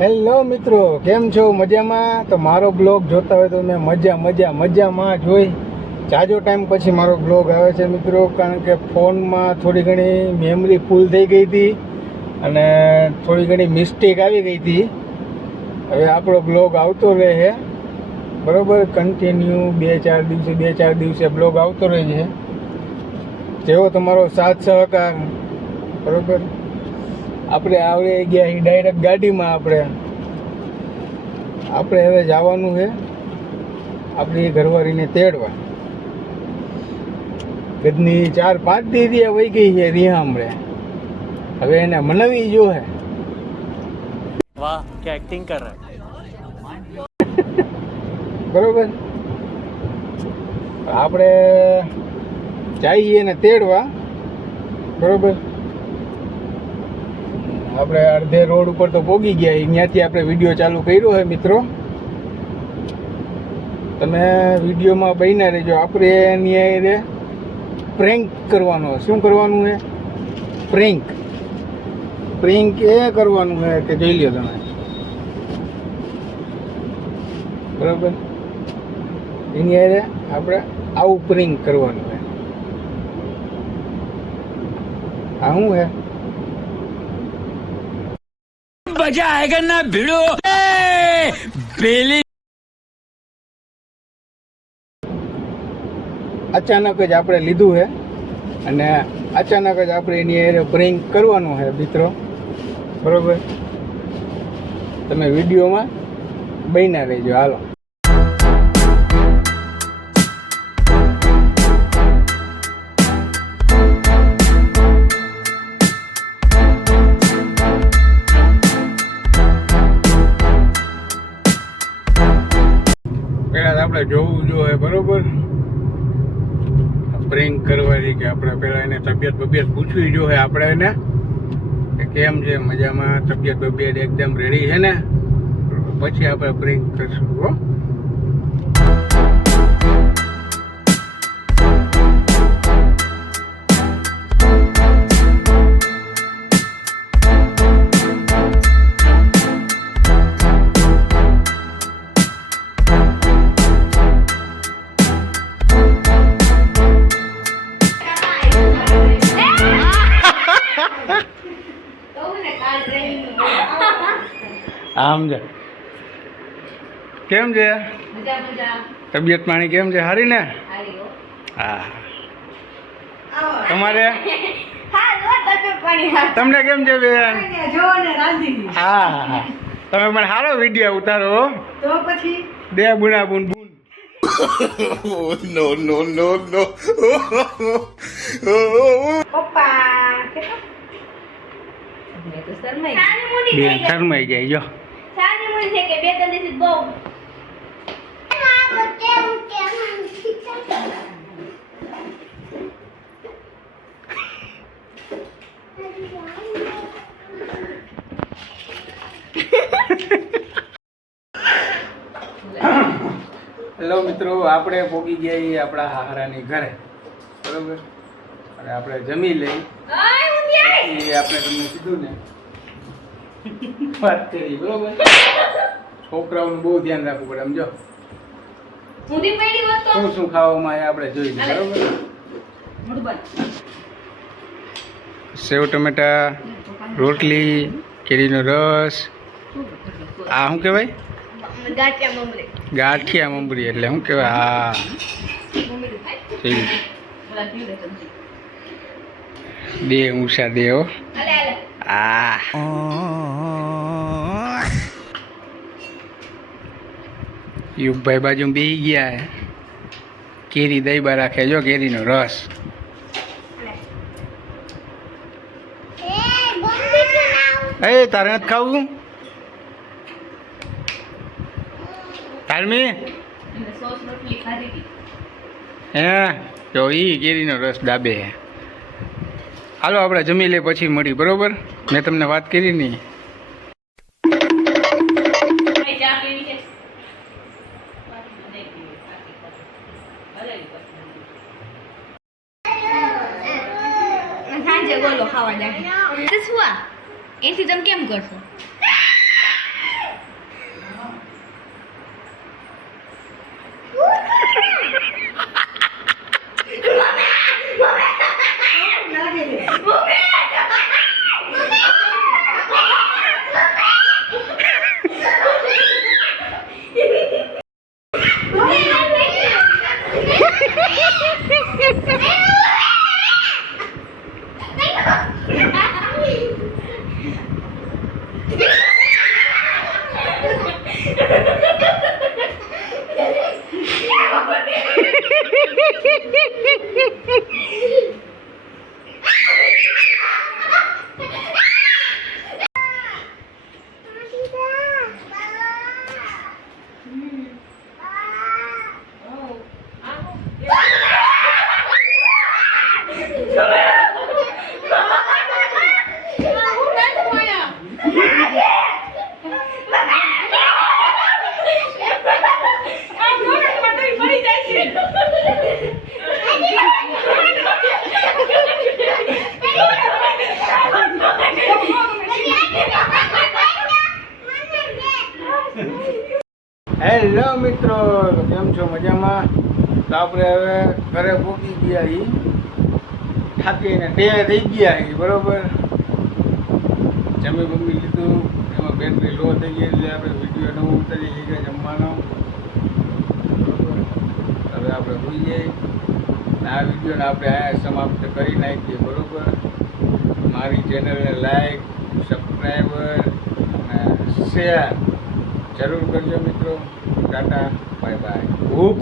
Hello મિત્રો, કેમ છો? મજામાં? તો મારો બ્લોગ જોતા હોય તો મેં મજા મજા, મજામાં જોઈ જાજો ટાઈમ પછી મારો બ્લોગ આવે છે મિત્રો, કારણ કે ફોનમાં થોડી ઘણી મેમરી ફૂલ થઈ ગઈ હતી અને થોડી ઘણી મિસ્ટેક આવી ગઈ હતી. હવે આપણો બ્લોગ આવતો રહે. છે બરાબર? કન્ટિન્યુ બે, ચાર દિવસે, બે, ચાર દિવસે બ્લોગ આવતો રહે છે. જેવો તમારો સાથ સહકાર. બરોબર? આપણે આવડે ગયા એ ડાયરેક્ટ ગાડીમાં આપણે. આપણે હવે જવાનું છે આપણી ઘરવાળીને તેડવા. ગદની ચાર પાંચ દીદી વહી ગઈ છે રિહામણે હવે એને મનાવી જો હે. વાહ કે એક્ટિંગ કર બરોબર? આપણે જઈએ ને તેડવા. બરોબર? આપણે અડધે રોડ ઉપર તો પોગી ગયા. અહીંયાથી આપણે વીડિયો ચાલુ કર્યો છે મિત્રો. તમે વિડીયોમાં બહીને રહેજો. આપણે એની પ્રેન્ક કરવાનો શું કરવાનું છે? પ્રેન્ક પ્રેન્ક એ કરવાનું છે કે જોઈ લ્યો તમે. બરાબર? એની હારે આપણે આવું પ્રિંગ કરવાનું છે. આ શું છે? मजा आएगा ना भिड़ो बेली અચાનક જ આપણે લીધું છે અને અચાનક જ આપણે એની હારે પ્રિંગ કરવાનું છે મિત્રો બરોબર તમે વિડીયોમાં બન્યા રહેજો હાલો જોવું બરોબર? પ્રેંક કરવાની કે આપણે પહેલાં એને તબિયત બબિયત પૂછવી જોઈએ આપણે એને, કે કેમ છે, મજામાં? તબિયત બબિયત એકદમ રેડી છે ને? પછી આપણે પ્રેન્ક કરશું, હો. આમ છે કેમ છે? તબિયત પાણી કેમ છે? સારી ને? હા. તમારે? તમને કેમ છે બેન? હા હા હા. તમે પણ સારો વીડિયો ઉતારો હો. તો પછી? બે બુના બુન બુન. પપ્પા બેન શરમાઈ જાય જો. હેલો મિત્રો આપણે પોગી ગયા છીએ આપણા હાહરાની ઘરે. બરોબર? અને આપણે જમી લઈ. આપણે તમને કીધું ને. વાત કરી બરોબર? છોકરાઓનું બહુ ધ્યાન રાખવું પડે સમજો? શું શું ખાવામાં આવે આપણે જોઈ લઈએ બરોબર? સેવ ટમેટા રોટલી કેરીનો રસ. આ શું કહેવાય? ગાંઠિયા મમરી. એટલે શું કહેવાય? હા. દે ઉષા ઊંચા દે હો. આ. યુગભાઈ બાજુ બે ગયા. કેરી દહીબા રાખે જો કેરીનો રસ. એ તારે નથી ખાવું? તારમી હે જો ઈ કેરીનો રસ ડાબે હાલો આપણે જમી લે પછી મળી બરોબર? મેં તમને વાત કરી નહીં. બોલો ખાવા જાય શું આ એથી તમે કેમ કરશો? હેલો મિત્રો, કેમ છો? મજામાં? તો આપણે હવે ઘરે પહોંચી ગયા એ થાકીને ટે થઈ ગયા એ બરાબર? જમી બમી લીધું. એમાં બેટરી લો થઈ ગઈ એટલે આપણે વીડિયો નવું ઉતારી ગયા જમવાનો. હવે આપણે હોઈ જઈએ આ વિડીયોને આપણે આ સમાપ્ત કરી નાખીએ, બરાબર? મારી ચેનલને લાઈક સબસ્ક્રાઈબર અને શેર જરૂર કરજો મિત્રો. Tata bye bye. ખૂબ